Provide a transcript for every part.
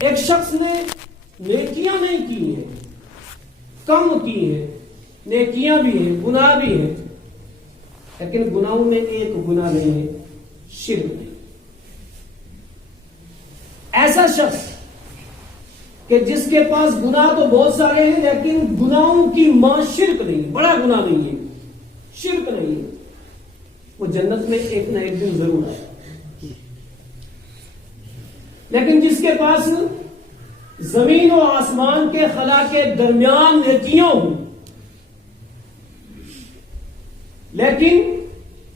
ایک شخص نے نیکیاں نہیں کی ہیں، کم کی ہیں، نیکیاں بھی ہیں، گناہ بھی ہیں، لیکن گناہوں میں ایک گناہ نہیں ہے، شرک نہیں۔ ایسا شخص کہ جس کے پاس گناہ تو بہت سارے ہیں لیکن گناہوں کی ماں شرک نہیں، بڑا گناہ نہیں ہے، شرک نہیں ہے، وہ جنت میں ایک نہ ایک دن ضرور آئے۔ لیکن جس کے پاس زمین و آسمان کے خلا کے درمیان نیکیاں ہوں لیکن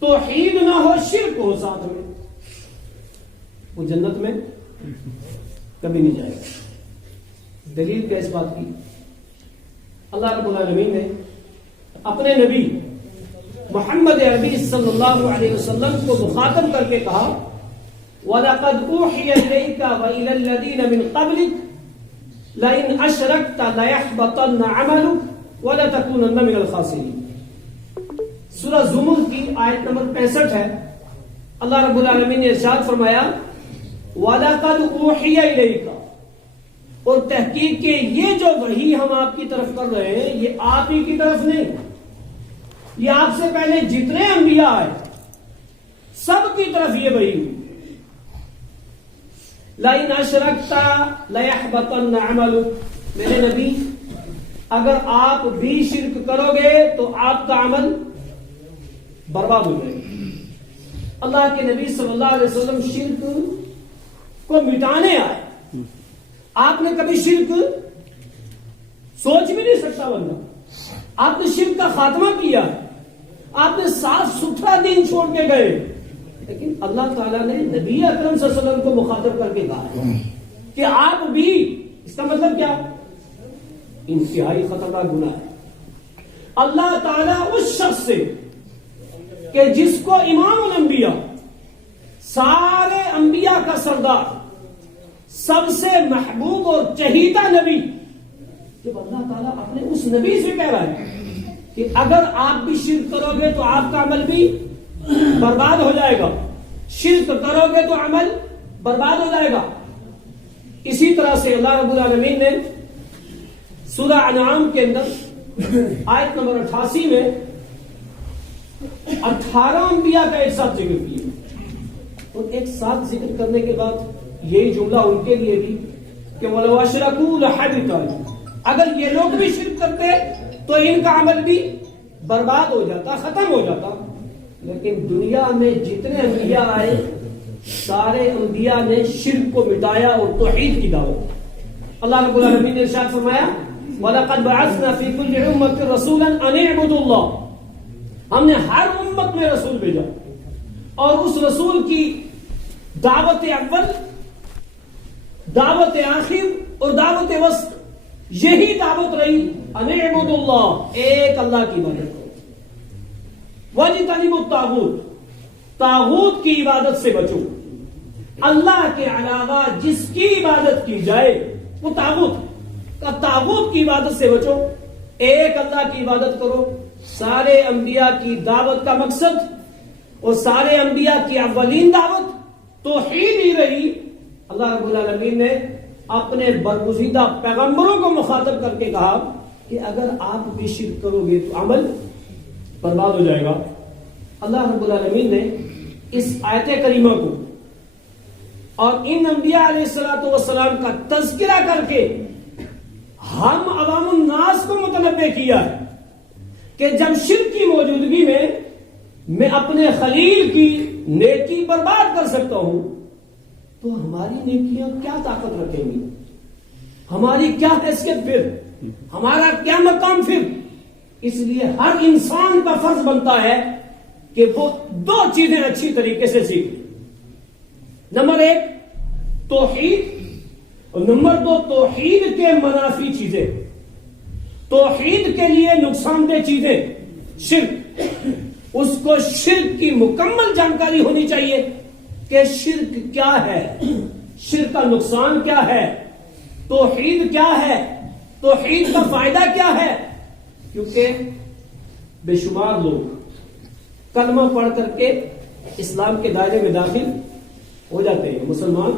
توحید نہ ہو، شرک ہو ساتھ میں، وہ جنت میں کبھی نہیں جائے گا۔ دلیل کیا اس بات کی؟ اللہ رب العالمین نے اپنے نبی محمد عربی صلی اللہ علیہ وسلم کو مخاطب کر کے کہا وَلَقَدْ أُوحِيَ إِلَيْكَ وَإِلَى الَّذِينَ مِنْ قَبْلِكَ لَئِنْ أَشْرَكْتَ لَيَحْبَطَنَّ عَمَلُكَ وَلَتَكُونَنَّ مِنَ الْخَاسِرِينَ۔ سورہ زمر کی آیت نمبر 65 ہے۔ اللہ رب العالمین نے ارشاد فرمایا وَلَقَدْ أُوحِيَ إِلَيْكَ، اور تحقیق کہ یہ جو وحی ہم آپ کی طرف کر رہے ہیں یہ آپ ہی کی طرف نہیں، یہ آپ سے پہلے جتنے انبیاء آئے سب کی طرف یہ وحی ہوئی۔ لَئِنْ أَشْرَكْتَ لَيَحْبَطَنَّ عَمَلُكَ، میرے نبی اگر آپ بھی شرک کرو گے تو آپ کا عمل برباد ہو جائے گا۔ اللہ کے نبی صلی اللہ علیہ وسلم شرک کو مٹانے آئے، آپ نے کبھی شرک سوچ بھی نہیں سکتا بندہ، آپ نے شرک کا خاتمہ کیا، آپ نے صاف ستھرا دین چھوڑ کے گئے، لیکن اللہ تعالیٰ نے نبی اکرم صلی اللہ علیہ وسلم کو مخاطب کر کے کہا کہ آپ بھی، اس کا مطلب کیا؟ انتہائی خطرناک گناہ ہے۔ اللہ تعالیٰ اس شخص سے کہ جس کو امام الانبیاء، سارے انبیاء کا سردار، سب سے محبوب اور چہیتا نبی، جب اللہ تعالیٰ اپنے اس نبی سے کہہ رہا ہے کہ اگر آپ بھی شرک کرو گے تو آپ کا عمل بھی برباد ہو جائے گا، شرک کرو گے تو عمل برباد ہو جائے گا، اسی طرح سے اللہ رب العالمین نے سورہ انعام کے اندر آیت نمبر 88 میں 18 انبیاء کا ایک ساتھ ذکر کیا، اور ایک ساتھ ذکر کرنے کے بعد یہی جملہ ان کے لیے بھی کہ وَلَوْ أَشْرَكُوا لَحَبِطَ عَنْهُمْ، اگر یہ لوگ بھی شرک کرتے تو ان کا عمل بھی برباد ہو جاتا، ختم ہو جاتا۔ لیکن دنیا میں جتنے انبیاء آئے سارے انبیاء نے شرک کو مٹایا اور توحید کی دعوت۔ اللہ رب العالمین نے ارشاد فرمایا وَلَقَدْ بَعَثْنَا فِي كُلِّ أُمَّةٍ رَسُولًا أَنِ اعْبُدُوا اللَّهَ، ہم نے ہر امت میں رسول بھیجا اور اس رسول کی دعوت اول، دعوت آخر اور دعوت وسط یہی دعوت رہی أَنِ اعْبُدُوا اللَّهَ، ایک اللہ کی عبادت کرو، وَاجْتَنِبُوا الطَّاغُوتَ، طاغوت کی عبادت سے بچو، اللہ کے علاوہ جس کی عبادت کی جائے وہ طاغوت، طاغوت کی عبادت سے بچو، ایک اللہ کی عبادت کرو۔ سارے انبیاء کی دعوت کا مقصد اور سارے انبیاء کی اولین دعوت توحید ہی رہی۔ اللہ رب العالمین نے اپنے برگزیدہ پیغمبروں کو مخاطب کر کے کہا کہ اگر آپ بھی شرک کرو گے تو عمل برباد ہو جائے گا۔ اللہ رب العالمین نے اس آیت کریمہ کو اور ان انبیاء علیہ الصلوۃ والسلام کا تذکرہ کر کے ہم عوام الناس کو متنبہ کیا ہے کہ جب شرک کی موجودگی میں اپنے خلیل کی نیکی برباد کر سکتا ہوں تو ہماری نیکیاں کیا طاقت رکھیں گی، ہماری کیا حیثیت پھر، ہمارا کیا مقام پھر۔ اس لیے ہر انسان کا فرض بنتا ہے کہ وہ دو چیزیں اچھی طریقے سے سیکھیں، نمبر 1 توحید اور نمبر 2 توحید کے منافی چیزیں، توحید کے لیے نقصان دہ چیزیں، شرک، اس کو شرک کی مکمل جانکاری ہونی چاہیے کہ شرک کیا ہے، شرک کا نقصان کیا ہے، توحید کیا ہے، توحید کا فائدہ کیا ہے۔ کیونکہ بے شمار لوگ کلمہ پڑھ کر کے اسلام کے دائرے میں داخل ہو جاتے ہیں، مسلمان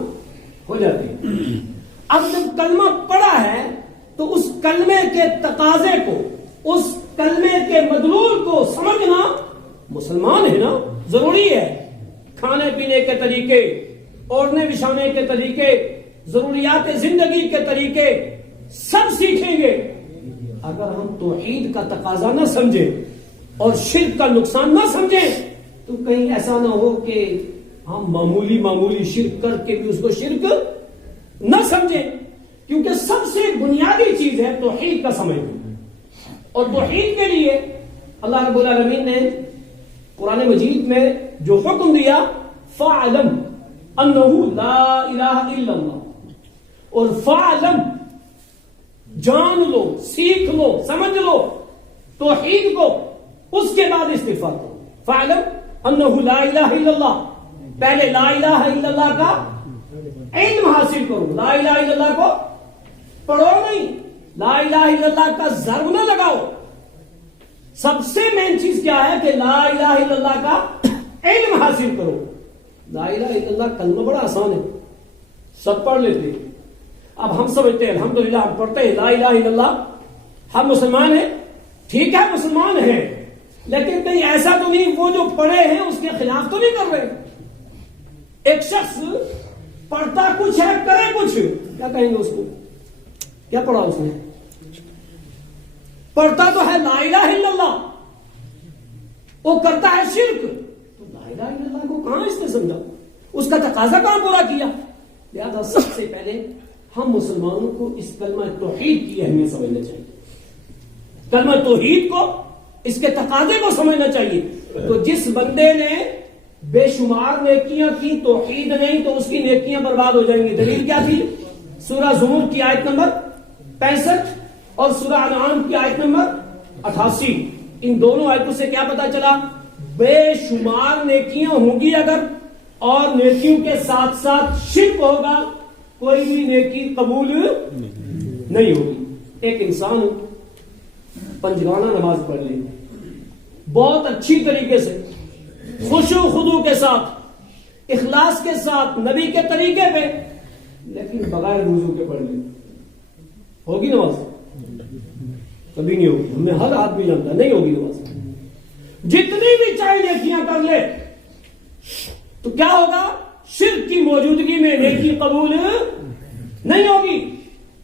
ہو جاتی ہے۔ اب جب کلمہ پڑھا ہے تو اس کلمے کے تقاضے کو، اس کلمے کے مدلول کو سمجھنا مسلمان ہے نا، ضروری ہے۔ کھانے پینے کے طریقے، اوڑھنے بچھانے کے طریقے، ضروریات زندگی کے طریقے سب سیکھیں گے۔ اگر ہم توحید کا تقاضا نہ سمجھیں اور شرک کا نقصان نہ سمجھیں تو کہیں ایسا نہ ہو کہ ہم معمولی شرک کر کے بھی اس کو شرک نہ سمجھیں، کیونکہ سب سے بنیادی چیز ہے توحید کا سمجھنا۔ اور توحید کے لیے اللہ رب العالمین نے قرآن مجید میں جو حکم دیا، فَاعْلَمْ أَنَّهُ لَا إِلَهَ إِلَّا اللَّهُ، اور فَاعْلَمْ جان لو، سیکھ لو، سمجھ لو توحید کو، اس کے بعد استغفار کرو۔ فَاعْلَمْ أَنَّهُ لَا إِلَهَ إِلَّا اللَّهُ، پہلے لا الہ الا اللہ کا علم حاصل کرو، لا الہ الا اللہ کو پڑھو نہیں، لا الہ الا اللہ کا ضرب نہ لگاؤ۔ سب سے مین چیز کیا ہے کہ لا الہ الا اللہ کا علم حاصل کرو۔ لا الہ الا اللہ کلمہ بڑا آسان ہے، سب پڑھ لیتے ہیں۔ اب ہم سمجھتے ہیں الحمدللہ ہم پڑھتے ہیں لا الہ الا اللہ، ہم مسلمان ہیں، ٹھیک ہے مسلمان ہیں، لیکن کہیں ایسا تو نہیں وہ جو پڑھے ہیں اس کے خلاف تو نہیں کر رہے۔ ایک شخص پڑھتا کچھ ہے کرے کچھ، کیا کہیں گے اس کو؟ کیا پڑھا اس نے؟ پڑھتا تو ہے لا الہ الا اللہ، وہ کرتا ہے شرک، تو لا الہ الا اللہ کو کہاں اس نے سمجھا، اس کا تقاضا کہاں پورا کیا؟ لہذا سب سے پہلے ہم مسلمانوں کو اس کلمہ توحید کی اہمیت سمجھنا چاہیے، کلمہ توحید کو، اس کے تقاضے کو سمجھنا چاہیے۔ تو جس بندے نے بے شمار نیکیاں کی، توحید نہیں تو اس کی نیکیاں برباد ہو جائیں گی۔ دلیل کیا تھی؟ سورہ زمر کی آیت نمبر 65 اور سورہ انعام کی آیت نمبر 88، ان دونوں آیتوں سے کیا پتا چلا؟ بے شمار نیکیاں ہوں گی اگر، اور نیکیوں کے ساتھ ساتھ شرک ہوگا، کوئی بھی نیکی قبول نہیں ہوگی۔ ایک انسان پنجگانہ نماز پڑھ لے بہت اچھی طریقے سے، خشوع و خضوع کے ساتھ، اخلاص کے ساتھ، نبی کے طریقے پہ، لیکن بغیر وضو کے پڑھ لے، ہوگی نماز؟ کبھی نہیں ہوگی، ہمیں ہر آدمی جانتا نہیں ہوگی نماز۔ جتنی بھی چاہے نیکیاں کر لے تو کیا ہوگا؟ شرک کی موجودگی میں نیکی قبول نہیں ہوگی۔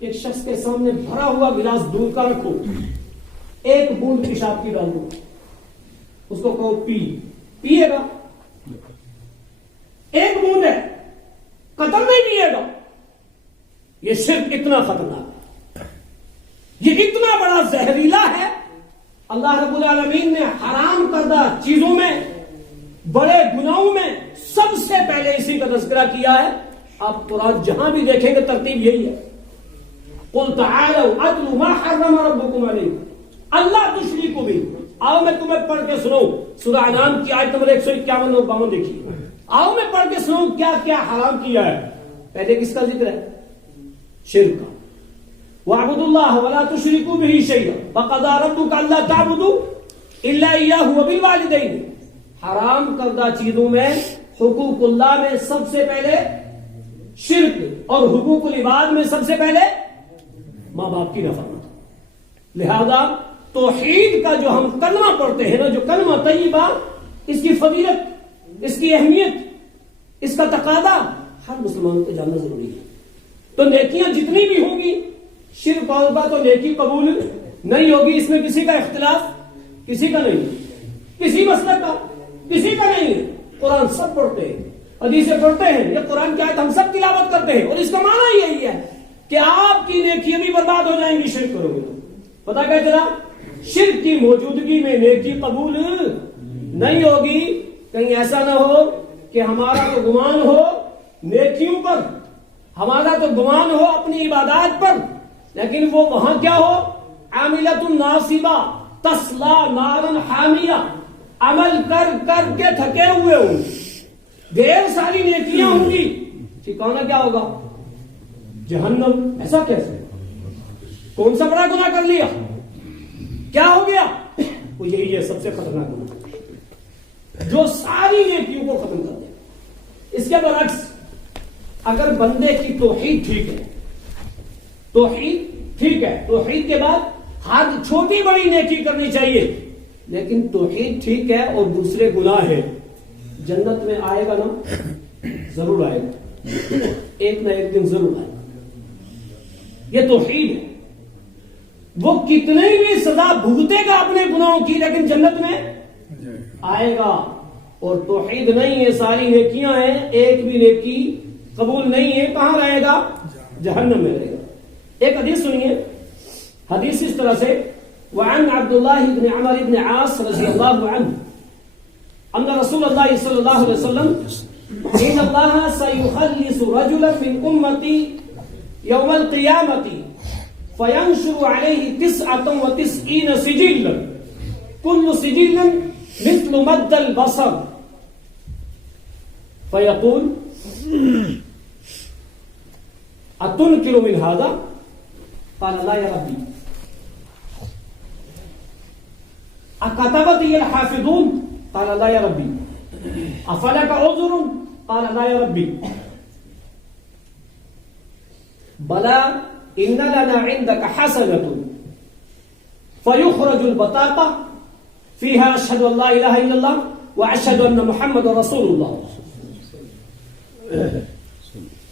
ایک شخص کے سامنے بھرا ہوا گلاس دودھ کا رکھو، ایک بوند پیشاب کی ڈال دو، اس کو کہو پی، پیے گا؟ ایک بوند ہے، قطر نہیں پیے گا۔ یہ شرک اتنا خطرناک ہے، یہ اتنا بڑا زہریلا ہے۔ اللہ رب العالمین نے حرام کردہ چیزوں میں، بڑے گناہوں میں سب سے پہلے اسی کا تذکرہ کیا ہے۔ آپ قرآن جہاں بھی دیکھیں گے ترتیب یہی ہے، قل تعالوا اتل ما حرم ربکم علیکم اللہ تشرکوا بہ۔ آؤ میں تمہیں پڑھ کے سناؤں، سورہ انعام کی آیت نمبر 151 اور 52 دیکھیے۔ آؤ میں پڑھ کے سناؤں کیا کیا حرام کیا ہے۔ پہلے کس کا ذکر ہے؟ شرک کا۔ وَاعْبُدُوا اللَّهَ وَلَا تُشْرِكُوا بِهِ شَيْئًا وَقَضَىٰ رَبُّكَ أَلَّا تَعْبُدُوا إِلَّا إِيَّاهُ وَبِالْوَالِدَيْنِ۔ حرام کردہ چیزوں میں، حقوق اللہ میں سب سے پہلے شرک، اور حقوق العباد میں سب سے پہلے ماں باپ کی نافرمانی۔ لہذا توحید کا جو ہم کلمہ پڑھتے ہیں نا، جو کلمہ طیبہ، اس کی فضیلت، اس کی اہمیت، اس کا تقاضا ہر مسلمان کو جاننا ضروری ہے۔ تو نیکیاں جتنی بھی ہوں گی، شرک ہوگا تو نیکی قبول نہیں ہوگی، اس میں کسی کا اختلاف کسی کا نہیں، کسی مسلک کا کسی کا نہیں۔ قرآن سب پڑھتے ہیں، حدیثیں پڑھتے ہیں، یہ قرآن کی آیت ہم سب تلاوت کرتے ہیں، اور اس کا معنی یہی ہے کہ آپ کی نیکیاں بھی برباد ہو جائیں گی شرک کرو گے تو۔ پتا کیا چلا؟ شرک کی موجودگی میں نیکی قبول نہیں ہوگی۔ کہیں ایسا نہ ہو کہ ہمارا تو گمان ہو نیکیوں پر، ہمارا تو گمان ہو اپنی عبادات پر، لیکن وہ وہاں کیا ہو؟ عاملۃ ناصبہ تصلی نارا حامیہ، عمل کر کر کے تھکے ہوئے ہوں، ڈھیر ساری نیکیاں ہوں گی، ٹھکانہ کیا ہوگا؟ جہنم۔ ایسا کیسے؟ کون سا بڑا گناہ کر لیا؟ کیا ہو گیا؟ وہ یہی ہے سب سے خطرناک گناہ جو ساری نیکیوں کو ختم کر دے۔ اس کے برعکس اگر بندے کی توحید ٹھیک ہے، توحید ٹھیک ہے، توحید کے بعد ہر چھوٹی بڑی نیکی کرنی چاہیے، لیکن توحید ٹھیک ہے اور دوسرے گناہ ہے، جنت میں آئے گا نا؟ ضرور آئے گا، ایک نہ ایک دن ضرور آئے گا۔ یہ توحید ہے، وہ کتنے بھی سزا بھگتے گا اپنے گناہوں کی، لیکن جنت میں آئے گا۔ اور توحید نہیں ہے، ساری نیکیاں ہیں، ایک بھی نیکی قبول نہیں ہے، کہاں رہے گا؟ جہنم میں رہے گا۔ ایک حدیث سنیے، حدیث اس طرح سے، وعن عبد الله بن عمر بن عاص رضی اللہ عنہ ان رسول اللہ صلی اللہ علیہ وسلم ان اللہ سيخلص رجلا من امتی یوم القیامت فینشر علیہ 99 سجلا كل سجل مثل مد البصر فيقول اتنكر من هذا؟ قال لا يا ربي اكتبتي الحافظون؟ قال لا يا ربي افلك عذر؟ قال لا يا ربي بلى ان لنا عندك حسنة فيخرج البطاقة فيها اشهد ان لا اله الا الله واشهد ان محمد رسول الله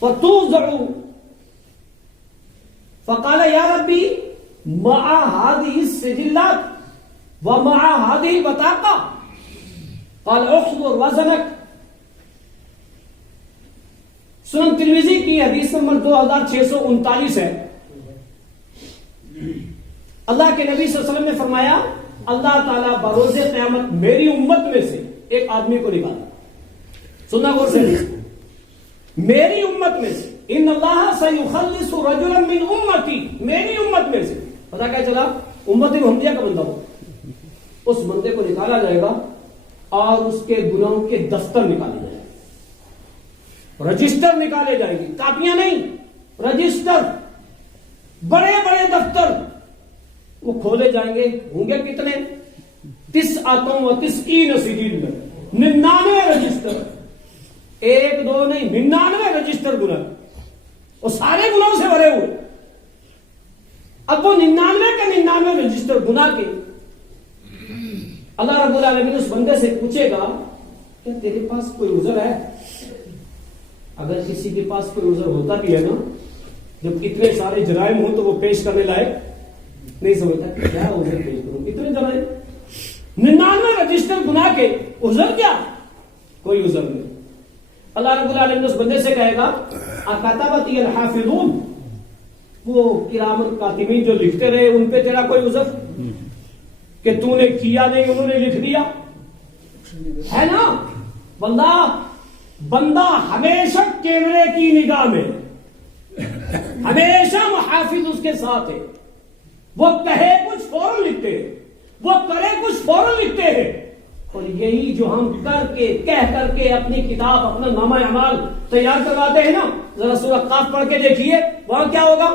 فتوضع فقال يا ربي مع هذه السجلات ومع هذه البطاقة؟ قال احضر وزنك۔ سنن ترمذی کی حدیث نمبر 2639 ہے۔ اللہ کے نبی صلی اللہ علیہ وسلم نے فرمایا اللہ تعالیٰ بروز قیامت میری امت میں سے ایک آدمی کو نکالا۔ سننا غور سے، میری امت میں سے، ان اللہ سیخلص رجلا من امتی، میری امت میں سے، پتا کیا چلا؟ امت محمدیہ کا بندہ ہو، اس بندے کو نکالا جائے گا اور اس کے گناہوں کے دفتر نکالے جائیں گے، رجسٹر نکالے جائیں گے، کاپیاں نہیں، رجسٹر، بڑے بڑے دفتر وہ کھولے جائیں گے۔ ہوں گے کتنے؟ 99 سجل، 99 رجسٹر، ایک دو نہیں، 99 رجسٹر گناہ، وہ سارے گناہوں سے بھرے ہوئے۔ اب وہ 99 کے 99 رجسٹر گناہ کے، اللہ رب العالمین اس بندے سے پوچھے گا کیا تیرے پاس کوئی عذر ہے؟ اگر کسی کے پاس کوئی عذر ہوتا بھی ہے نا، جب اتنے سارے جرائم ہوں تو وہ پیش کرنے لائق نہیں سمجھتا کہ کیا عذر پیش کروں، اتنے جرائم، 99 رجسٹر گناہ کے، عذر کیا؟ کوئی عذر نہیں۔ اللہ رب العالمین اس بندے سے کہے گا اکتبتی الحافظون، وہ کرامن کاتبین جو لکھتے رہے ان پہ تیرا کوئی عذر کہ تو نے کیا نہیں انہوں نے لکھ دیا ہے نا؟ بندہ ہمیشہ کیمرے کی نگاہ میں، ہمیشہ محافظ اس کے ساتھ ہے، وہ کہے کچھ فوراً لکھتے ہیں، وہ کرے کچھ فوراً لکھتے ہیں۔ اور یہی جو ہم کہہ کر کے اپنی کتاب، اپنا نامہ اعمال تیار کرواتے ہیں نا، ذرا سورہ قاف پڑھ کے دیکھیے وہاں کیا ہوگا؟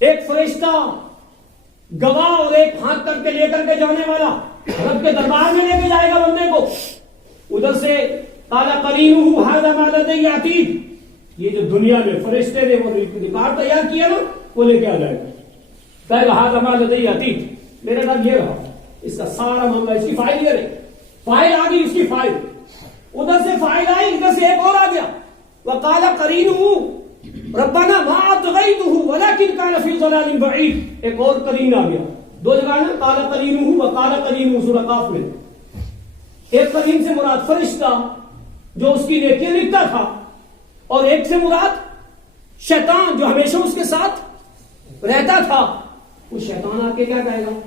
ایک فرشتہ گواہ اور ایک ہاتھ کر کے لے کر کے جانے والا رب کے دربار میں لے کے جائے گا بندے کو، ادھر سے قال قرینہ ھذا ما لدی عتید، یہ جو دنیا میں فرشتے نے وہ ریکارڈ تیار کیا نا وہ لے کے آ جائے گا، کہے گا ھذا ما لدی عتید، میرے ساتھ یہ رہا، اس کا سارا معاملہ، اس کی فائل یہ رہی، فائل آ گئی، اس کی فائل، ادھر سے فائل آئی، ادھر سے ایک اور آ گیا، وقال قرینہ ربنا ما اطغیتہ ولکن کان فی ضلال بعید، ایک اور قرین آ گیا، دو جگہ نا، قال قرینہ وقال قرینہ سورہ قاف میں، ایک قرین سے مراد فرشتہ جو اس کی نیکیاں لکھتا تھا، اور ایک سے مراد شیطان جو ہمیشہ اس کے ساتھ رہتا تھا۔ وہ شیطان آ کے کیا کہے گا؟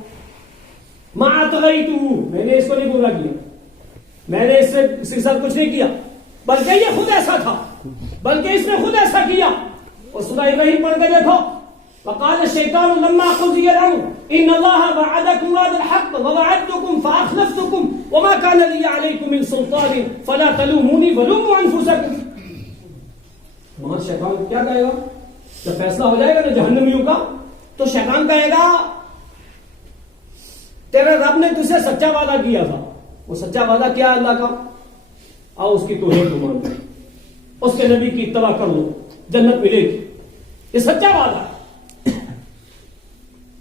ما اطغیتہ، میں نے اس کو نہیں گمراہ کیا، میں نے اس سے ساتھ کچھ نہیں کیا، بلکہ یہ خود ایسا تھا، بلکہ اس نے خود ایسا کیا۔ اور سورہ ابراہیم پڑھ کے دیکھو، وقال الشیطان لما قضی الامر ان اللہ وعدکم وعد الحق ووعدتکم فاخلفتکم وما کان لی علیکم من سلطان فلا تلومونی ولوموا انفسکم۔ وہاں شیطان کیا کہے گا جب فیصلہ ہو جائے گا نا جہنمیوں کا؟ تو شیطان کہے گا تیرے رب نے تجھ سے سچا وعدہ کیا تھا، وہ سچا وعدہ کیا ہے اللہ کا؟ آؤ اس کی توہین کو مانتے، اس کے نبی کی اتباع کر لو، جنت ملے گی، یہ سچا وعدہ ہے۔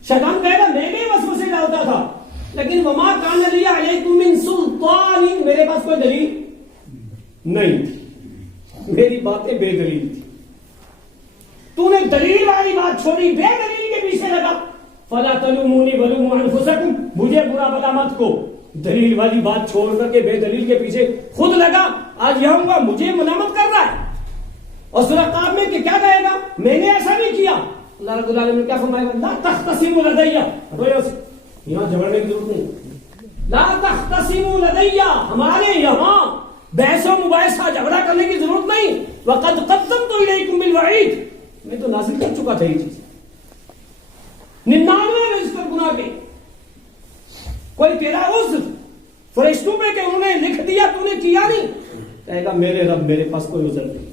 شیطان کہے گا میں بھی وسوسے ڈالتا تھا، لیکن وما کان لی علیکم من سلطان، میرے پاس کوئی دلیل نہیں تھی، میری باتیں بے دلیل تھی، تو نے دلیل والی بات چھوڑی، بے دلیل کے پیچھے لگا۔ فلا تلومونی ولوموا انفسکم، مجھے برا بلا مت کو، دلیل والی بات چھوڑ کر کے بے دلیل کے پیچھے خود لگا، آج یہ ہوں گا مجھے ملامت کر رہا ہے۔ اور سورہ قاف میں کہ کیا کہے گا، میں نے ایسا نہیں کیا۔ اللہ رب العالمین نے کیا فرمایا، لا تختصموا لدی، یہاں جھگڑنے کی ضرورت نہیں، لا تختصموا لدی، ہمارے یہاں بحث و مباحثہ جھگڑا کرنے کی ضرورت نہیں، وقد قدمت الیکم بالوعید، میں تو نازل کر چکا تھا یہ چیز، 99 رجسٹر گناہ کے، کوئی تیرا عذر فرشتوں پہ کہ انہوں نے لکھ دیا تو نے کیا نہیں، کہے گا میرے رب میرے پاس کوئی عذر نہیں،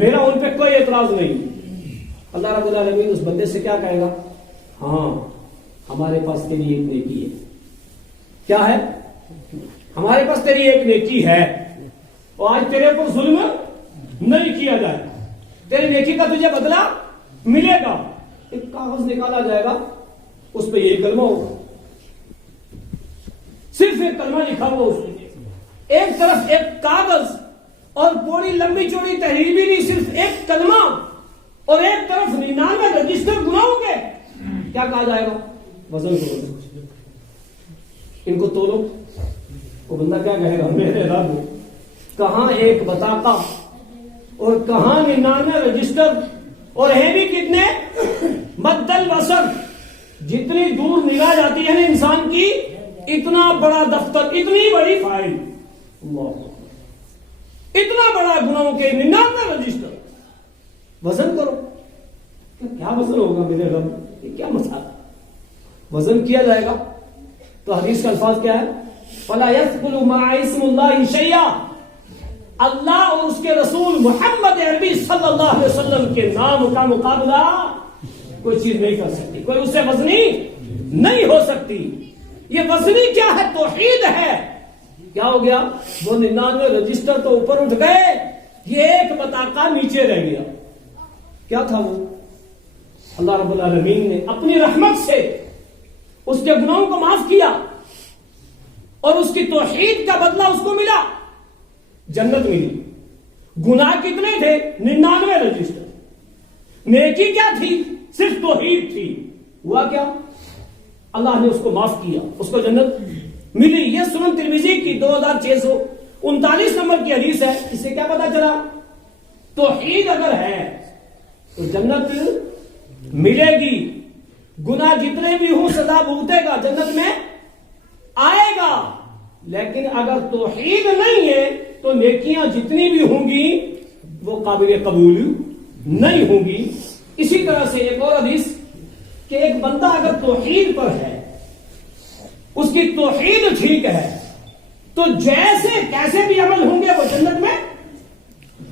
میرا ان پہ کوئی اعتراض نہیں۔ اللہ رب العالمین اس بندے سے کیا کہے گا، ہاں ہمارے پاس تیری ایک نیکی ہے، کیا ہے، ہمارے پاس تیری ایک نیکی ہے، اور آج تیرے پر ظلم نہیں کیا جائے، تیری نیکی کا تجھے بدلہ ملے گا۔ ایک کاغذ نکالا جائے گا، اس پہ یہ کلمہ ہوگا، صرف ایک کلمہ لکھا ہوا اس میں، ایک طرف ایک کاغذ اور پوری لمبی چوڑی تحریر بھی نہیں، صرف ایک کلمہ، اور ایک طرف 99 رجسٹر گناہوں کے۔ کیا کہا جائے گا، وزن کرو، ان کو تولو۔ وہ بندہ کیا کہے گا، میرے رب کہاں ایک بطاقہ اور کہاں 99 رجسٹر، اور ہے بھی کتنے، مد البصر، جتنی دور نگاہ جاتی ہے نا انسان کی، اتنا بڑا دفتر، اتنی بڑی فائل، اللہ اتنا بڑا گناہوں کے 99 رجسٹر، وزن کرو۔ کیا وزن ہوگا میرے رب، یہ کیا مسئلہ، وزن کیا جائے گا تو حدیث کا الفاظ کیا ہے، فلا يثقل مع اسم اللہ شیئا، اللہ اور اس کے رسول محمد عربی صلی اللہ علیہ وسلم کے نام کا مقابلہ کوئی چیز نہیں کر سکتی، کوئی اس سے وزنی نہیں ہو سکتی۔ یہ وزنی کیا ہے، توحید ہے۔ کیا ہو گیا، وہ 99 رجسٹر تو اوپر اٹھ گئے، یہ ایک بطاقہ نیچے رہ گیا۔ کیا تھا وہ، اللہ رب العالمین نے اپنی رحمت سے اس کے گناہوں کو معاف کیا، اور اس کی توحید کا بدلہ اس کو ملا، جنت ملی۔ گناہ کتنے تھے، 99 رجسٹر، نیکی کیا تھی، صرف توحید تھی، ہوا کیا، اللہ نے اس کو معاف کیا، اس کو جنت ملی۔ یہ سنن ترمذی کی 2639 نمبر کی حدیث ہے۔ اس سے کیا پتا چلا، توحید اگر ہے تو جنت ملے گی، گناہ جتنے بھی ہوں سزا بھگتے گا، جنت میں آئے گا۔ لیکن اگر توحید نہیں ہے تو نیکیاں جتنی بھی ہوں گی وہ قابل قبول نہیں ہوں گی۔ اسی طرح سے ایک اور حدیث کہ ایک بندہ اگر توحید پر ہے، اس کی توحید ٹھیک ہے، تو جیسے کیسے بھی عمل ہوں گے وہ جنت میں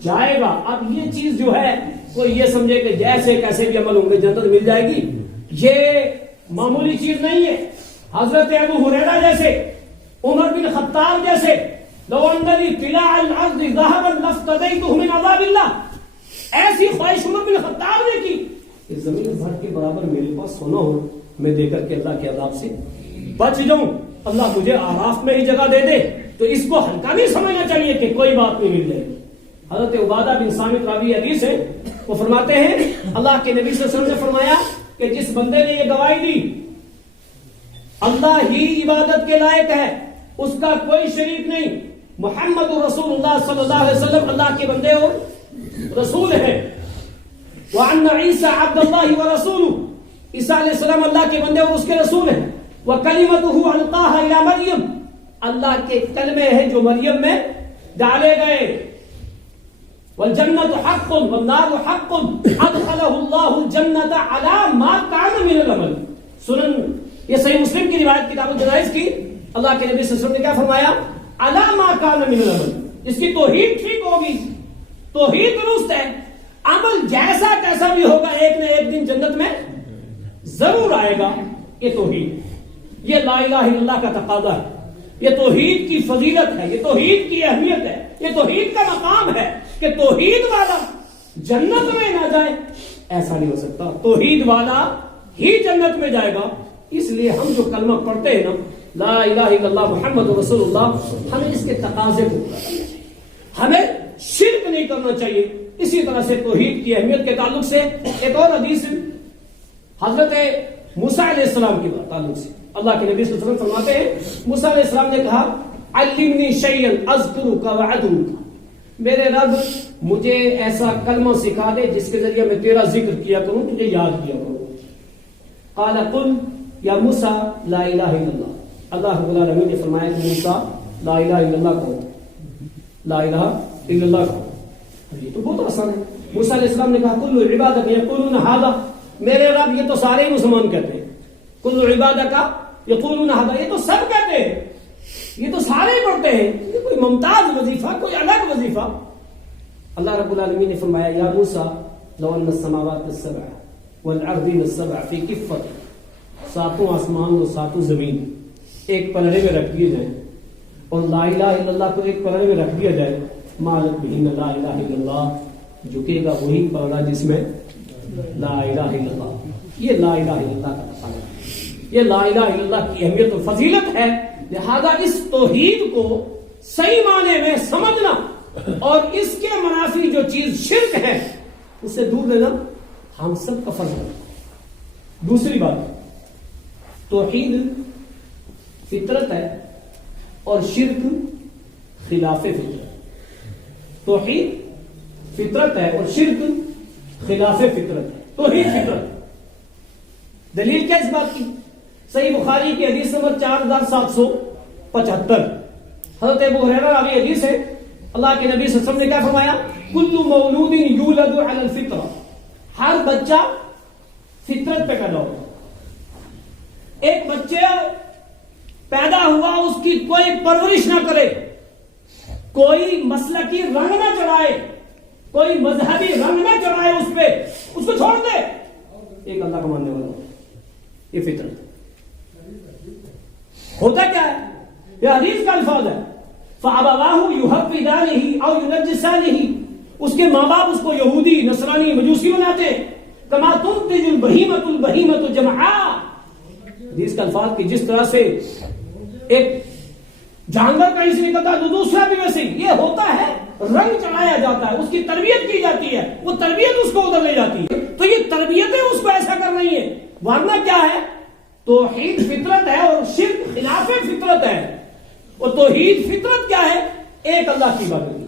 جائے گا۔ اب یہ چیز جو ہے وہ یہ سمجھے کہ جیسے کیسے بھی عمل ہوں گے جنت مل جائے گی، یہ معمولی چیز نہیں ہے۔ حضرت ابو ہریرہ جیسے، عمر بن خطاب جیسے، لو ان لی طلاع الارض ذهبا لافتدیته من عذاب اللہ، ایسی خواہش عمر بن خطاب نے کی کہ زمین بھر کے برابر میرے پاس سونا ہو، میں دے کر کے اللہ کے عذاب سے بچ جاؤں، اللہ مجھے آراف میں ہی جگہ دے دے۔ تو اس کو ہلکا نہیں سمجھنا چاہیے کہ کوئی بات نہیں مل جائے گی۔ حضرت عبادہ بن صامت راوی حدیث ہے، وہ فرماتے ہیں اللہ کے نبی صلی اللہ علیہ وسلم نے فرمایا کہ جس بندے نے یہ گواہی دی اللہ ہی عبادت کے لائق ہے، اس کا کوئی شریک نہیں، محمد رسول اللہ صلی اللہ علیہ وسلم اللہ کے بندے اور رسول ہیں، وَأَنَّ عِيسَى عَبْدَ اللَّهِ وَرَسُولُهُ، عیسیٰ علیہ السلام اللہ کے بندے اور اس کے رسول ہیں، وَكَلِمَتُهُ أَلْقَاهَا إِلَى مَرْيَمَ، اللہ کے کلمے ہیں جو مریم میں ڈالے گئے، وَالْجَنَّةُ حَقٌّ وَالنَّارُ حَقٌّ أَدْخَلَهُ اللَّهُ الْجَنَّةَ عَلَى مَا كَانَ مِنَ الْعَمَلِ۔ سنن یہ صحیح مسلم کی روایت کتاب الجنائز کی، اللہ کے نبی صلی اللہ علیہ وسلم نے کیا فرمایا، عَلَى مَا كَانَ مِنَ الْعَمَلِ، اس کی توحید ٹھیک ہوگی، توحید درست ہے، عمل جیسا کیسا بھی ہوگا ایک نہ ایک دن جنت میں ضرور آئے گا۔ یہ توحید، یہ لا الہ الا اللہ کا تقاضا ہے، یہ توحید کی فضیلت ہے، یہ توحید کی اہمیت ہے۔ یہ توحید کا مقام ہے کہ توحید والا جنت میں نہ جائے، ایسا نہیں ہو سکتا، توحید والا ہی جنت میں جائے گا۔ اس لیے ہم جو کلمہ پڑھتے ہیں نا، لا الہ الا اللہ محمد رسول اللہ، ہمیں اس کے تقاضے کو پورا کرنا چاہیے، ہمیں شرک نہیں کرنا چاہیے۔ اسی طرح سے توحید کی اہمیت کے تعلق سے ایک اور حدیث حضرت موسیٰ علیہ السلام کے تعلق سے اللہ کے نبی صلی اللہ علیہ وسلم فرماتے ہیں، موسیٰ علیہ السلام نے کہا علمنی شیئا اذکرک وادعوک، میرے رب مجھے ایسا کلمہ سکھا دے جس کے ذریعے میں تیرا ذکر کیا کروں، تجھے یاد کیا کروں۔ قال قل یا موسیٰ لا الہ الا اللہ، اللہ رب العالمین نے فرمایا کہ موسیٰ لا الہ الا اللہ کہو، لا الہ الا اللہ کہو۔ یہ تو بہت آسان ہے۔ موسیٰ علیہ السلام نے کہا کل عبادک یقولون ھذا، میرے رب یہ تو سارے مسلمان کہتے ہیں، کل عبادک یقولون ھذا، یہ تو سب کہتے ہیں، یہ تو سارے پڑھتے ہیں، یہ کوئی ممتاز وظیفہ، کوئی الگ وظیفہ۔ اللہ رب العالمین نے فرمایا یا موسیٰ لو ان السماوات السبع والارضین السبع فی کفۃ، ساتوں آسمان اور ساتوں زمین ایک پلڑے میں رکھ دیے جائیں اور لا الہ الا اللہ کو ایک پلڑے میں رکھ دیا جائے، مالک بہن لا الہ الا اللہ، جھکے گا وہی پلڑا جس میں لا الہ الا اللہ۔ یہ لا الہ الا اللہ کا تقاضا ہے، یہ لا الہ الا اللہ کی اہمیت و فضیلت ہے۔ لہذا اس توحید کو صحیح معنی میں سمجھنا اور اس کے منافی جو چیز شرک ہے اسے دور رہنا ہم سب کا فرض ہے۔ دوسری بات، توحید فطرت ہے اور شرک خلاف فطرت۔ توحید فطرت ہے اور شرک خلاف فطرت ہے۔ توحید فطرت، دلیل کیا اس بات کی؟ صحیح بخاری کی حدیث نمبر 4775، حضرت ابو ہریرہ راوی حدیث ہے، اللہ کے نبی صلی اللہ علیہ وسلم نے کیا فرمایا؟ کل مولود یولد علی الفطرہ، ہر بچہ فطرت پہ پیدا ہوگا۔ ایک بچے پیدا ہوا، اس کی کوئی پرورش نہ کرے، کوئی مسلکی رنگ نہ چڑھائے، کوئی مذہبی رنگ نہ چڑھائے اس پہ، اس کو چھوڑ دے، ایک اللہ کا ماننے والا ہو، یہ فطرت ہوتا کیا ہے؟ یہ حدیث کا الفاظ ہے، فَأَبَوَاهُ يُحَوِّدَانِهِ أَوْ يُنَجِّسَانِهِ، اس کے ماں باپ اس کو یہودی، نصرانی، مجوسی بناتے ہیں، كَمَا تُنْتِجُ الْبَهِيمَةُ الْبَهِيمَةُ جَمْعًا، حدیث کا الفاظ کی جس طرح سے ایک جانور کہیں سے نکلتا ہے تو دوسرا بھی ویسے ہی، یہ ہوتا ہے، رنگ چڑھایا جاتا ہے، اس کی تربیت کی جاتی ہے، وہ تربیت اس کو ادھر لے جاتی ہے، تو یہ تربیتیں اس کو ایسا کر رہی ہیں، ورنہ کیا ہے؟ توحید فطرت ہے اور شرک خلاف فطرت ہے۔ اور توحید فطرت کیا ہے؟ ایک اللہ کی عبادت کی،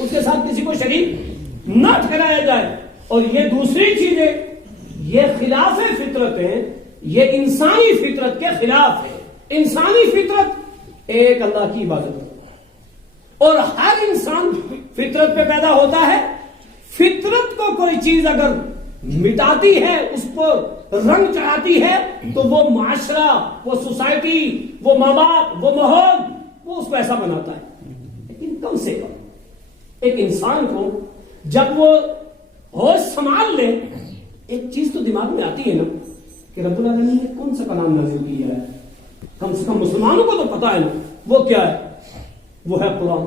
اس کے ساتھ کسی کو شریک نہ ٹھہرایا جائے، اور یہ دوسری چیزیں یہ خلاف فطرت ہے، یہ انسانی فطرت کے خلاف ہے۔ انسانی فطرت ایک اللہ کی عبادت ہے، اور ہر انسان فطرت پہ پیدا ہوتا ہے۔ فطرت کو کوئی چیز اگر مٹاتی ہے، اس کو رنگ چڑھاتی ہے، تو وہ معاشرہ، وہ سوسائٹی، وہ ماں باپ، وہ ماحول، وہ اس کو ایسا بناتا ہے۔ لیکن کم سے کم ایک انسان کو جب وہ ہوش سنبھال لے، ایک چیز تو دماغ میں آتی ہے نا کہ رب العالمین نے کون سا کلام نازل کیا ہے، کم سے کم مسلمانوں کو تو پتا ہے نا وہ کیا ہے، وہ ہے قرآن۔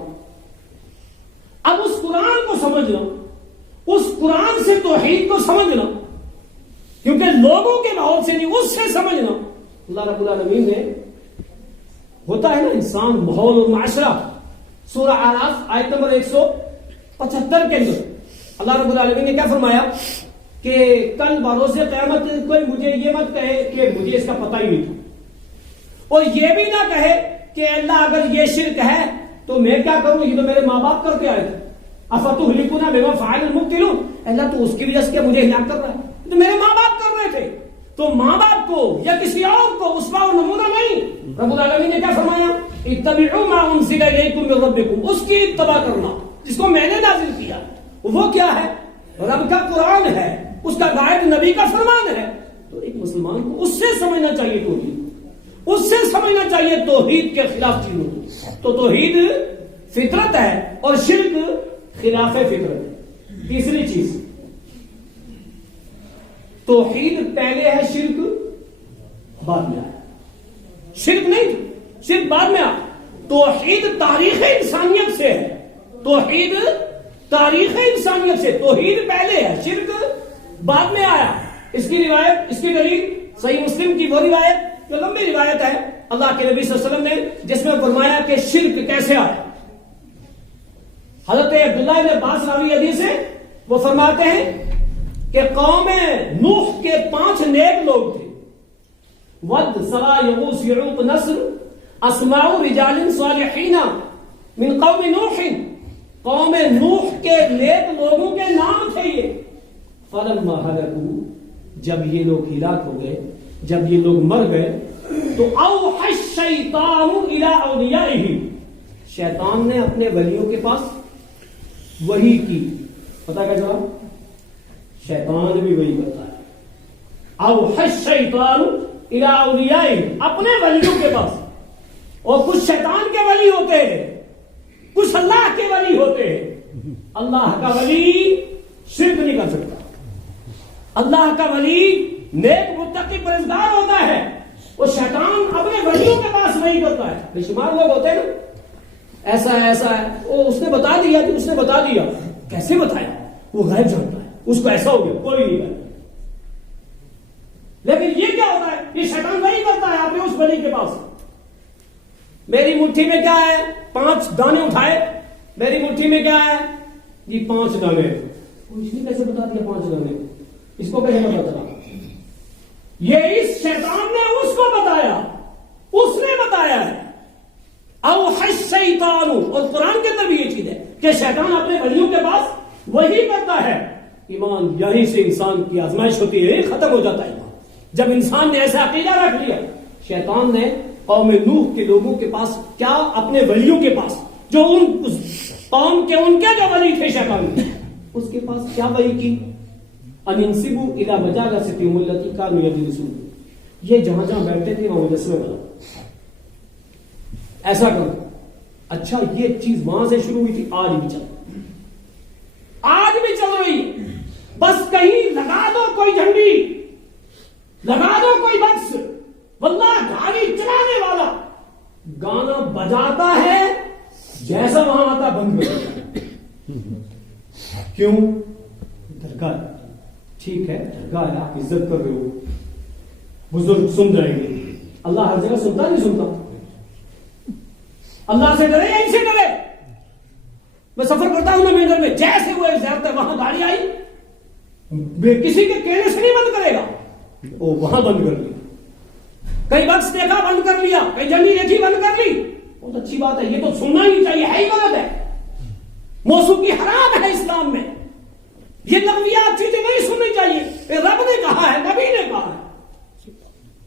اب اس قرآن کو سمجھنا، اس قرآن سے توحید کو سمجھنا، کیونکہ لوگوں کے ماحول سے نہیں، اس سے سمجھنا۔ اللہ رب العالمین نے، ہوتا ہے نا انسان، ماحول اور معاشرہ، سورہ اعراف آیت نمبر 175 کے اندر اللہ رب العالمین نے کیا فرمایا کہ کل بروز قیامت کوئی مجھے یہ مت کہے کہ مجھے اس کا پتہ ہی نہیں تھا، اور یہ بھی نہ کہے کہ اللہ اگر یہ شرک ہے تو میں کیا کروں، یہ تو میرے ماں باپ کر کے آئے تھے، افتہلکنا بما فعل المبطلون، اللہ تو اس کی وجہ سے کیا مجھے ہلاک کر رہا ہے، تو میرے ماں باپ کر رہے تھے، تو ماں باپ کو یا کسی اور کو اسوہ اور نمونہ نہیں۔ رب العالمین نے کیا فرمایا؟ اتبعوا ما انزل الیکم من ربکم، اس کی اتباع کرنا جس کو میں نے نازل کیا، وہ کیا ہے؟ رب کا قرآن ہے، اس کا گائیڈ نبی کا فرمان ہے۔ تو ایک مسلمان کو اس سے سمجھنا چاہیے توحید، اس سے سمجھنا چاہیے توحید کے خلاف چیزوں کو۔ تو توحید فطرت ہے اور شرک خلاف فطرت ہے۔ تیسری چیز، توحید پہلے ہے، شرک بعد میں آیا۔ شرک نہیں، شرک بعد میں آیا۔ توحید تاریخ انسانیت سے ہے، توحید تاریخ انسانیت سے توحید پہلے ہے، شرک بعد میں آیا. اس کی روایت، اس کی دلیل صحیح مسلم کی وہ روایت جو لمبی روایت ہے اللہ کے نبی صلی اللہ علیہ وسلم نے، جس میں فرمایا کہ شرک کیسے آیا. حضرت عبداللہ بن عباس راوی حدیث ہے، وہ فرماتے ہیں کہ قوم نوح کے 5 نیک لوگ تھے. ود، سوا، یغوث، یعوق، نصر، اسماء رجال صالحین من قوم نوح. قوم نوح کے نیک لوگوں کے نام تھے یہ. فلما ہلکوا، جب یہ لوگ ہلاک ہو گئے، جب یہ لوگ مر گئے، تو اوحى الشیطان الی اولیائہ، شیطان نے اپنے ولیوں کے پاس وحی کی. پتا کیا جواب؟ شیطان بھی وہی کرتا ہے. اوحى الشیطان الی اولیائہ، اپنے ولیوں کے پاس. اور کچھ شیطان کے ولی ہوتے ہیں، کچھ اللہ کے ولی ہوتے ہیں. اللہ کا ولی شرک نہیں کر سکتا. اللہ کا ولی نیک متقی پرہیزگار ہوتا ہے. وہ شیطان اپنے ولیوں کے پاس وہی کرتا ہے. بے شمار لوگ ہوتے ہیں نا، ایسا ہے ایسا ہے، وہ اس نے بتا دیا کہ اس نے بتا دیا. کیسے بتایا؟ وہ غیب جانتا ہے، اس کو ایسا ہو گیا، کوئی نہیں کرتا. لیکن یہ کیا ہوتا ہے؟ یہ شیطان وہی کرتا ہے آپ نے اس ولی کے پاس. میری مٹھی میں کیا ہے؟ 5 دانے اٹھائے. میری مٹھی میں کیا ہے؟ یہ 5 دانے. اس نے کیسے بتا دیا 5 دانے؟ اس کو کیسے پتا چلا؟ یہ اس شیطان نے اس کو بتایا، اس نے بتایا ہے. اوحى الشیطان، اور قرآن کے اندر بھی یہ چیز ہے کہ شیطان اپنے ولیوں کے پاس وہی کرتا ہے. ایمان یہیں سے انسان کی آزمائش ہوتی ہے، ختم ہو جاتا ہے ایمان. جب انسان نے ایسا عقیدہ رکھ لیا، شیطان نے قوم نوح کے لوگوں کے پاس کیا، اپنے ولیوں کے پاس، جو ان قوم کے ان کے جو ولی تھے شیطان نے، اس کے پاس کیا وحی کی؟ ان انسبوا الی مجالسهم التي كانوا يجلسون، یہ جہاں جہاں بیٹھتے تھے وہاں مجسمے بنا، ایسا کرو. اچھا یہ چیز وہاں سے شروع ہوئی تھی، آج بھی چل رہی. بس کہیں لگا دو کوئی جھنڈی، لگا دو کوئی بکس، واللہ گاڑی چلانے والا گانا بجاتا ہے، جیسا وہاں آتا بند کر دیتا. کیوں؟ درگاہ ٹھیک ہے، درگاہ ہے، آپ عزت کر رہے ہو، بزرگ سن رہے ہیں. اللہ ہر جگہ سنتا نہیں سنتا؟ اللہ سے ڈرے یا ان سے ڈرے؟ میں سفر کرتا ہوں نا مندر میں، جیسے وہ ایک زیارت ہے وہاں گاڑی آئی، کسی کے کہنے سے نہیں بند کرے گا، وہ وہاں بند کر لیا. کئی بکس دیکھا بند کر لیا، کئی جنگی دیکھی بند کر لی. بہت اچھی بات ہے، یہ تو سننا ہی نہیں چاہیے، ہے ہی غلط ہے. موسیقی حرام ہے اسلام میں، یہ لغویات چیزیں نہیں سننی چاہیے. رب نے کہا ہے، نبی نے کہا ہے.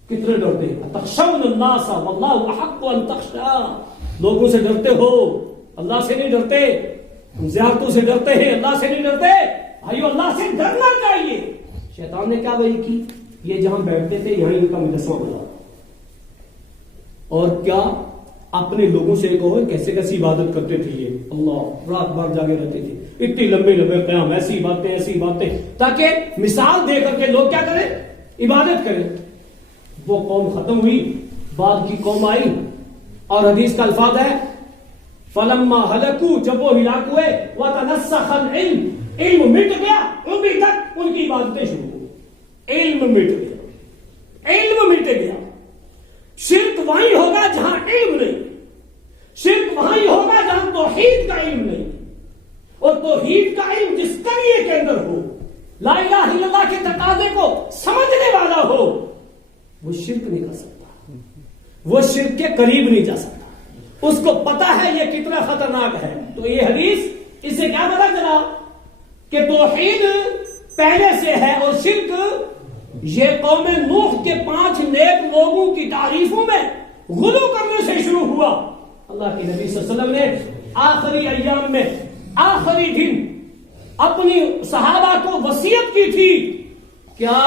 کتنے ڈرتے ہیں؟ تخشون الناس واللہ احق ان تخشوا، لوگوں سے ڈرتے ہو، اللہ سے نہیں ڈرتے. ہم زیارتوں سے ڈرتے ہیں، اللہ سے نہیں ڈرتے. بھائیو اللہ سے ڈرنا چاہیے. شیطان نے کیا وحی کی؟ یہ جہاں بیٹھتے تھے یہاں ان کا مجسمہ بنا، اور کیا اپنے لوگوں سے کہو کیسے کیسی عبادت کرتے تھے یہ، اللہ رات بھر جاگے رہتے تھے، اتنی لمبے لمبے قیام، ایسی باتیں، تاکہ مثال دے کر کے لوگ کیا کریں؟ عبادت کریں. وہ قوم ختم ہوئی، بعد کی قوم آئی، اور حدیث کا الفاظ ہے فلما ہلکوا، جب وہ ہلاک ہوئے، وتنسخ العلم، علم مٹ گیا، ابھی تک ان کی عبادتیں شروع ہوئی. علم مٹ گیا، علم مٹ گیا. شرک وہیں ہوگا جہاں علم نہیں، شرک وہیں ہوگا جہاں توحید کا علم نہیں. اور توحید کا علم جس قریے کے اندر ہو، لا الہ الا اللہ کے تقاضے کو سمجھنے والا ہو، وہ شرک نہیں کر سکتا، وہ شرک کے قریب نہیں جا سکتا. اس کو پتا ہے یہ کتنا خطرناک ہے. تو یہ حدیث اس سے کیا پتا چلا کہ توحید پہلے سے ہے، اور شرک یہ قوم نوح کے 5 نیک لوگوں کی تعریفوں میں غلو کرنے سے شروع ہوا. اللہ کے نبی صلی اللہ علیہ وسلم نے آخری ایام میں، آخری دن اپنی صحابہ کو وصیت کی تھی. کیا؟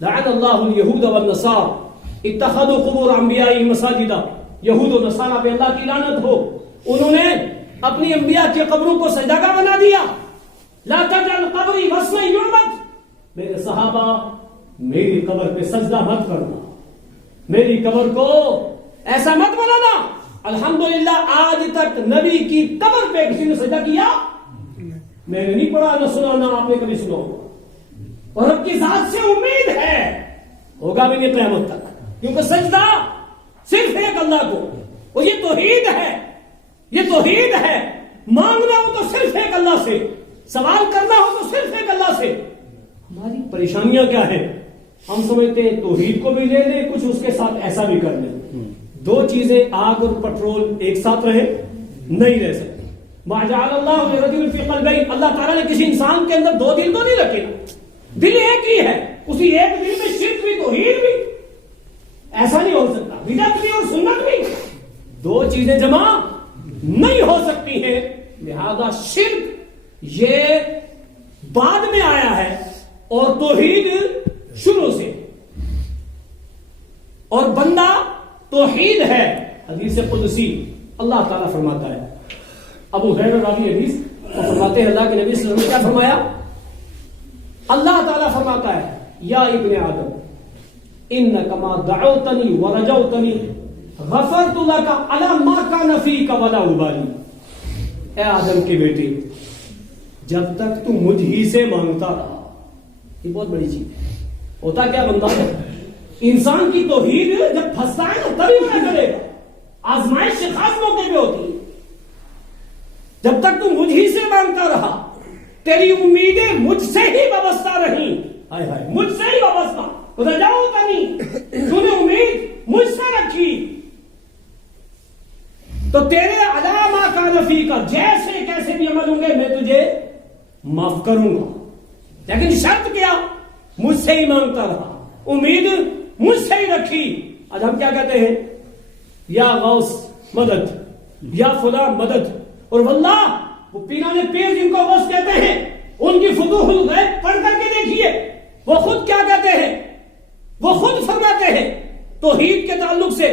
لعن اللہ الیہود والنصارى اتخذوا قبور انبیاء مساجدا، یہود و نصارہ پہ اللہ کی لعنت ہو، انہوں نے اپنی انبیاء کی قبروں کو سجدہ بنا دیا. لا تجعل قبری وثنا یعبد، میرے صحابہ میری قبر پہ سجدہ مت کرنا، میری قبر کو ایسا مت بنانا الحمدللہ آج تک نبی کی قبر پہ کسی نے سجدہ کیا؟ میں نے نہیں پڑھا، نہ سنا، نہ آپ نے کبھی سنا ہوگا، اور رب کی ذات سے امید ہے ہوگا بھی نہیں قیامت تک، کیونکہ سجدہ صرف ایک اللہ کو، اور یہ توحید ہے، یہ توحید ہے۔ مانگنا ہو تو صرف ایک اللہ سے، سوال کرنا ہو تو صرف ایک اللہ سے۔ ہماری پریشانیاں کیا ہیں؟ ہم سمجھتے ہیں توحید کو بھی لے لیں، کچھ اس کے ساتھ ایسا بھی کر لیں۔ دو چیزیں آگ اور پٹرول ایک ساتھ رہے نہیں رہ سکتی۔ ما جعل اللہ لرجل فی قلبین، اللہ تعالیٰ نے کسی انسان کے اندر دو دل تو نہیں رکھے، دل ایک ہی ہے، اسی ایک دل میں شرک بھی توحید بھی، ایسا نہیں ہو سکتا، بدعت بھی اور سنت بھی، دو چیزیں جمع نہیں ہو سکتی ہیں۔ لہذا شرک یہ بعد میں آیا ہے اور توحید شروع سے، اور بندہ توحید ہے۔ حدیث قدسی اللہ تعالیٰ فرماتا ہے، ابو ہریرہ راوی حدیث، اور فرماتے ہیں اللہ کے نبی صلی اللہ علیہ وسلم نے کیا فرمایا؟ اللہ تعالیٰ فرماتا ہے، یا ابن آدم انک ما دعوتنی ورجوتنی غفرت لک علی ما کان فیک ولا ابالی۔ اے آدم کے بیٹے، جب تک تو مجھ ہی سے مانگتا رہا، یہ بہت بڑی چیز ہے۔ ہوتا کیا بندہ انسان کی توحید جب پھنستا ہے تو تبھی کیا کرے گا؟ آزمائش خاص موقع پہ ہوتی ہے۔ جب تک تو مجھ ہی سے مانگتا رہا، تیری امیدیں مجھ سے ہی وابستہ رہیں، ہائے ہائے، مجھ سے ہی وابستہ، رجوتنی، تو نے امید مجھ سے رکھی، تو تیرے علی ما کان فیک، جیسے کیسے بھی عمل ہوں گے میں تجھے معاف کروں گا، لیکن شرط کیا؟ مجھ سے ہی مانگتا رہا، امید مجھ سے ہی رکھی۔ آج ہم کیا کہتے ہیں؟ یا غوث مدد، یا فلاں مدد، اور واللہ وہ پیرانے پیر جن کو غوث کہتے ہیں، ان کی فتوح الغیب پڑھ کر کے دیکھیے، وہ خود کیا کہتے ہیں؟ وہ خود فرماتے ہیں توحید کے تعلق سے،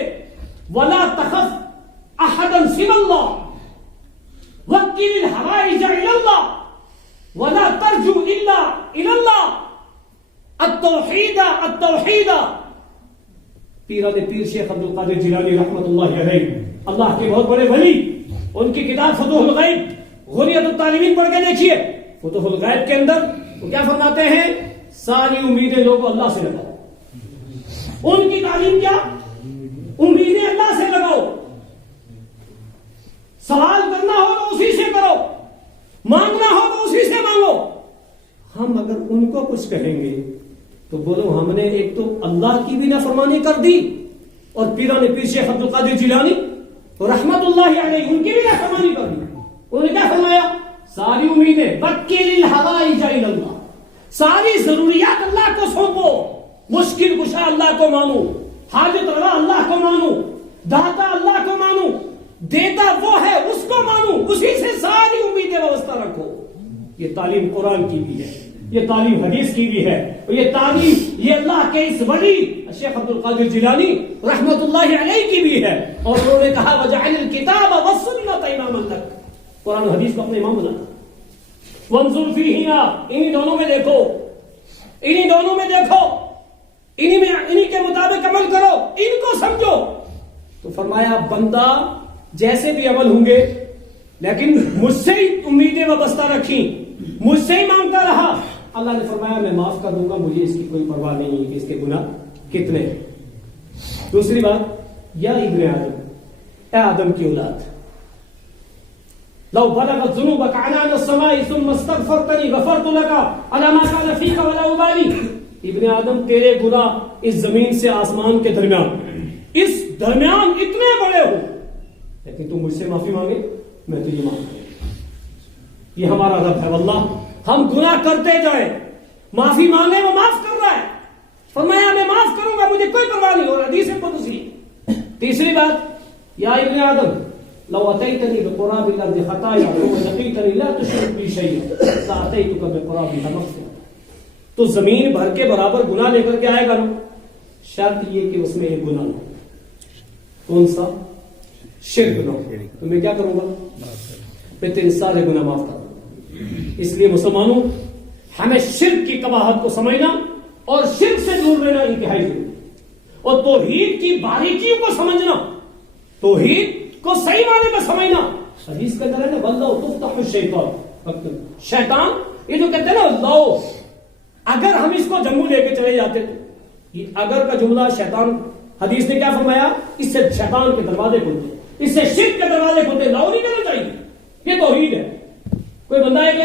وَلَا تَخَفْ أَحَدًا سِوَى اللَّهِ وَكِّلِ الْحَوَائِجَ إِلَى اللَّهِ وَلَا تَرْجُ إِلَّا إِلَى اللَّهِ التوحید۔ پیران پیر شیخ عبد القادر جیلانی رحمت اللہ علیہ، اللہ کے بہت بڑے ولی، ان کی کتاب فتوح الغیب غنیت الطالبین پڑھ کے دیکھیے۔ فتوح الغیب کے اندر وہ کیا فرماتے ہیں؟ ساری امیدیں لوگوں اللہ سے لگاؤ۔ ان کی تعلیم کیا؟ امیدیں اللہ سے لگاؤ، سوال کرنا ہو تو اسی سے کرو، مانگنا ہو تو اسی سے مانگو۔ ہم اگر ان کو کچھ کہیں گے تو بولو ہم نے ایک تو اللہ کی بھی نافرمانی کر دی، اور پیران پیر شیخ عبد القادر جیلانی رحمت اللہ علیہ ان کی بھی نافرمانی کر دی۔ انہوں نے کیا فرمایا؟ ساری امیدیں وکیل الحوائج الی اللہ، ساری ضروریات اللہ کو سونپو، مشکل کشا اللہ کو مانو، حاجت روا اللہ کو مانو، داتا اللہ کو مانو، دیتا وہ ہے اس کو مانو، اسی سے ساری امیدیں وابستہ رکھو۔ یہ تعلیم قرآن کی بھی ہے، یہ تعلیم حدیث کی بھی ہے، اور یہ تعلیم یہ اللہ کے اس ولی شیخ عبد القادر جیلانی رحمت اللہ علیہ کی بھی ہے۔ اور انہوں نے کہا وجعل الکتاب والسنۃ اماما لک، قرآن و حدیث کو اپنے امام بنانا۔ وانظر فیہما، انہی دونوں میں دیکھو، انہی دونوں میں دیکھو، انہی کے مطابق عمل کرو، ان کو سمجھو۔ تو فرمایا بندہ جیسے بھی عمل ہوں گے، لیکن مجھ سے ہی امیدیں وابستہ رکھی، مجھ سے ہی مانگتا رہا، اللہ نے فرمایا میں معاف کر دوں گا، مجھے اس کی کوئی پرواہ نہیں ہے کہ اس کے گناہ کتنے ہیں۔ دوسری بات، یا ابن آدم، اے آدم کی اولاد، لو بلغت ذنوبك عنان السماء ثم استغفرتنی غفرت لك على ما كان فيك ولا ابالي۔ ابن آدم تیرے گناہ اس زمین سے آسمان کے درمیان اتنے بڑے ہو، لیکن تم مجھ سے معافی مانگے میں تجھے معاف کروں۔ یہ ہمارا رب ہے، واللہ ہم گناہ کرتے جائیں، معافی مانگے وہ معاف کر رہا ہے، فرمایا میں معاف کروں گا، مجھے کوئی پرواہ نہیں، اور حدیث قدسی۔ تیسری بات، یا ابن آدم لو اتیتنی بقراب الارض خطایا ثم لقیتنی لا تشرک بی شیئا لاتیتک بقرابها مغفرۃ۔ تو زمین بھر کے برابر گناہ لے کر کے آئے گا نا، شرط یہ کہ اس میں ایک گناہ ہو۔ کون سا؟ شرک گناہ۔ تو میں کیا کروں گا؟ میں تیرے سارے گناہ معاف کر دوں گا۔ اس لیے مسلمانوں ہمیں شرک کی قباحت کو سمجھنا اور شرک سے دور رہنا انتہائی ضروری ہے، اور توحید کی باریکیوں کو سمجھنا۔ توحید کو صحیح معنی میں سمجھنا. حدیث کے اندر ہے نا واللہ تفتح الشیطان، شیطان یہ جو کہتے ہیں نا لو، اگر ہم اس کو جموں لے کے چلے جاتے تو یہ اگر کا جملہ شیطان، حدیث نے کیا فرمایا؟ اس سے شیطان کے دروازے کھلتے، اس سے شرک کے دروازے کھلتے. لو نہیں کرنا چاہیے، یہ توحید ہے. کوئی بندہ ہے کہ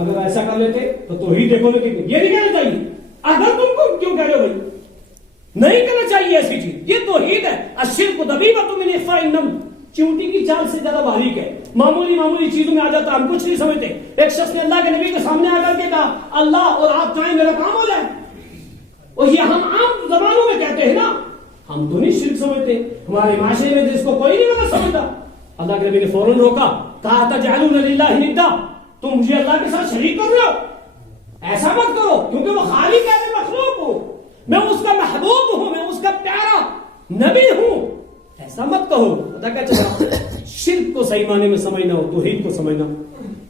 اگر ایسا کر لیتے تو توحید دیکھو، لیکن یہ نہیں کہنا چاہیے. اگر تم کو کیوں کہہ رہے ہو بھائی؟ نہیں کرنا چاہیے ایسی چیز، یہ توحید ہے. الشرک دبیبۃ من اخفاء النمل، چیونٹی کی چال سے زیادہ باریک ہے. معمولی چیزوں میں آ جاتا، ہم کچھ نہیں سمجھتے. ایک شخص نے اللہ کے نبی کے سامنے آ کر کے کہا اللہ اور آپ چاہیں میرا کام ہو جائے. اور یہ ہم عام زبانوں میں کہتے ہیں نا، ہم تو نہیں شرک سمجھتے. ہمارے معاشرے میں جس کو کوئی نہیں مگر سمجھتا. اللہ کے نبی نے فوراً روکا، کہا تجعلون للہ ندا، تم مجھے اللہ کے ساتھ شریک کر رہے ہو، ایسا مت کرو، کیونکہ وہ خالق ہے، میں مخلوق ہوں، میں اس کا محبوب ہوں، میں اس کا پیارا نبی ہوں، ایسا مت کہو. پتہ کیا چلا؟ شرک کو صحیح معنی میں سمجھنا ہو، توحید کو سمجھنا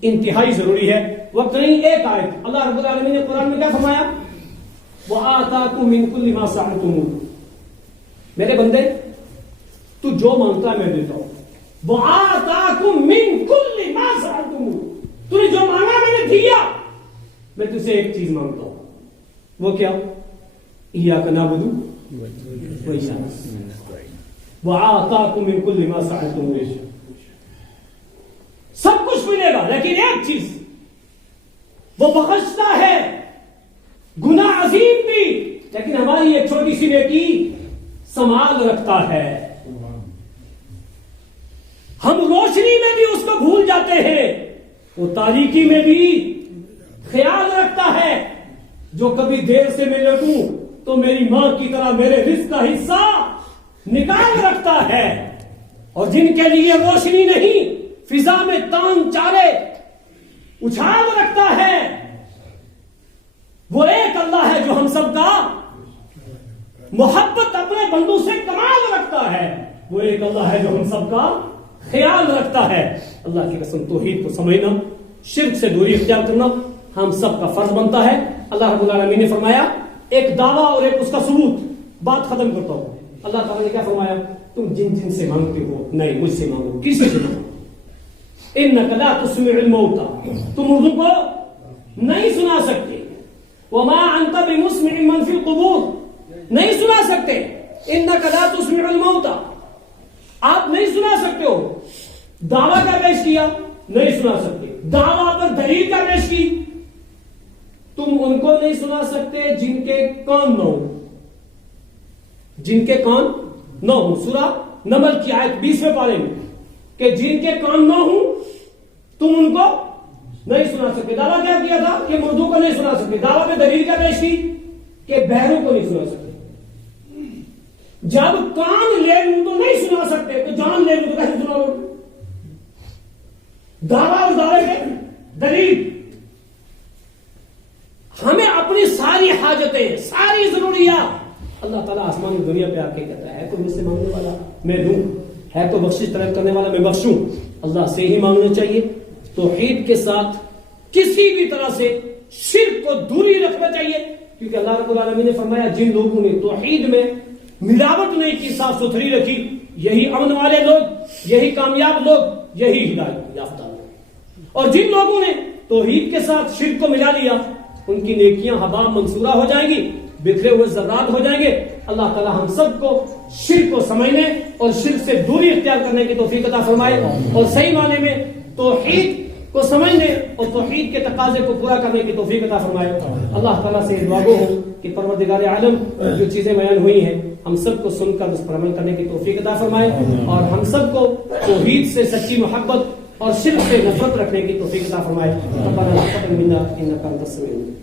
انتہائی ضروری ہے. وقت نہیں، ایک آیت اللہ رب العالمین نے قرآن میں کیا فرمایا؟ وَآتَاكُم مِّن كُلِّ مَا سَأَلْتُمُوهُ، میرے بندے تو جو مانگتا ہے میں دیتا ہوں. وَآتَاكُم مِّن كُلِّ مَا سَأَلْتُمُوهُ، تو نے جو مانگا میں نے دیا. میں تجھ سے ایک چیز مانگتا ہوں، وہ کیا؟ إِيَّاكَ نَعْبُدُ وَإِيَّاكَ نَسْتَعِينُ. وَآتَاكُم مِّن كُلِّ مَا سَأَلْتُمُوهُ، سب کچھ ملے گا، لیکن ایک چیز، وہ بخشتا ہے گناہ عظیم بھی، لیکن ہماری ایک چھوٹی سی بیٹی سنبھال رکھتا ہے. ہم روشنی میں بھی اس کو بھول جاتے ہیں، وہ تاریکی میں بھی خیال رکھتا ہے. جو کبھی دیر سے میں لٹوں تو میری ماں کی طرح میرے رزق کا حصہ نکال رکھتا ہے. اور جن کے لیے روشنی نہیں، فضا میں تان چارے اچھال رکھتا ہے، وہ ایک اللہ ہے جو ہم سب کا محبت اپنے بندوں سے کمال رکھتا ہے. وہ ایک اللہ ہے جو ہم سب کا خیال رکھتا ہے. اللہ کی قسم توحید کو سمجھنا، شرک سے دوری اختیار کرنا ہم سب کا فرض بنتا ہے. اللہ رب العالمین نے فرمایا ایک دعویٰ اور ایک اس کا ثبوت. بات ختم کرتا ہوں. اللہ تعالیٰ نے کیا فرمایا؟ تم جن سے مانگتے ہو نہیں مجھ سے مانگو. کس سے مانگو؟ انک لا تسمع الموتى، تم مردوں کو نہیں سنا سکتے. وما انت بمسمع من في القبور، نہیں سنا سکتے. انک لا تسمع الموتى، آپ نہیں سنا سکتے ہو. دعویٰ کیا پیش کیا؟ نہیں سنا سکتے. دعویٰ پر دلیل کیا پیش کی؟ تم ان کو نہیں سنا سکتے جن کے کان نہ ہو، جن کے کان نہ ہو. سورہ نمل کی آیت 20ویں پارے میں کہ جن کے کان نہ ہوں تم ان کو نہیں سنا سکتے. دعویٰ کیا کیا تھا؟ کہ مردوں کو نہیں سنا سکتے. دعویٰ پہ دلیل کیا پیش کی؟ کہ بہروں کو نہیں سنا سکتے. جب کان لے لوں تو نہیں سنا سکتے، تو جان لے لوں تو کیسے سنا لوں؟ دعویٰ اور دعوے کے دلیل. ہمیں اپنی ساری حاجتیں، ساری ضروریات، اللہ تعالیٰ آسمان کی دنیا پہ آ کے کہتا ہے تو مجھ سے مانگنے والا میں دوں، ہے تو بخشش طلب کرنے والا میں بخشوں. اللہ سے ہی مانگنا چاہیے. توحید کے ساتھ کسی بھی طرح سے شرک کو دوری رکھنا چاہیے، کیونکہ اللہ رب العالمین نے فرمایا جن لوگوں نے توحید میں ملاوٹ نہیں کی، صاف ستھری رکھی، یہی امن والے لوگ، یہی کامیاب لوگ، یہی ہدایت یافتہ لوگ. اور جن لوگوں نے توحید کے ساتھ شرک کو ملا لیا، ان کی نیکیاں ہبا منصورہ ہو جائیں گی، بکھرے ہوئے ذرات ہو جائیں گے. اللہ تعالی ہم سب کو شرک کو سمجھنے اور شرک سے دوری اختیار کرنے کی توفیق عطا فرمائے، اور صحیح معنی میں توحید کو سمجھنے اور توحید کے تقاضے کو پورا کرنے کی توفیق عطا فرمائے. اللہ تعالیٰ سے دعا گو ہوں کہ پروردگار عالم جو چیزیں بیان ہوئی ہیں ہم سب کو سن کر اس پر عمل کرنے کی توفیق عطا فرمائے، اور ہم سب کو توحید سے سچی محبت اور شرک سے نفرت رکھنے کی توفیق عطا فرمائے. ربنا تقبل منا انک انت السمیع العلیم.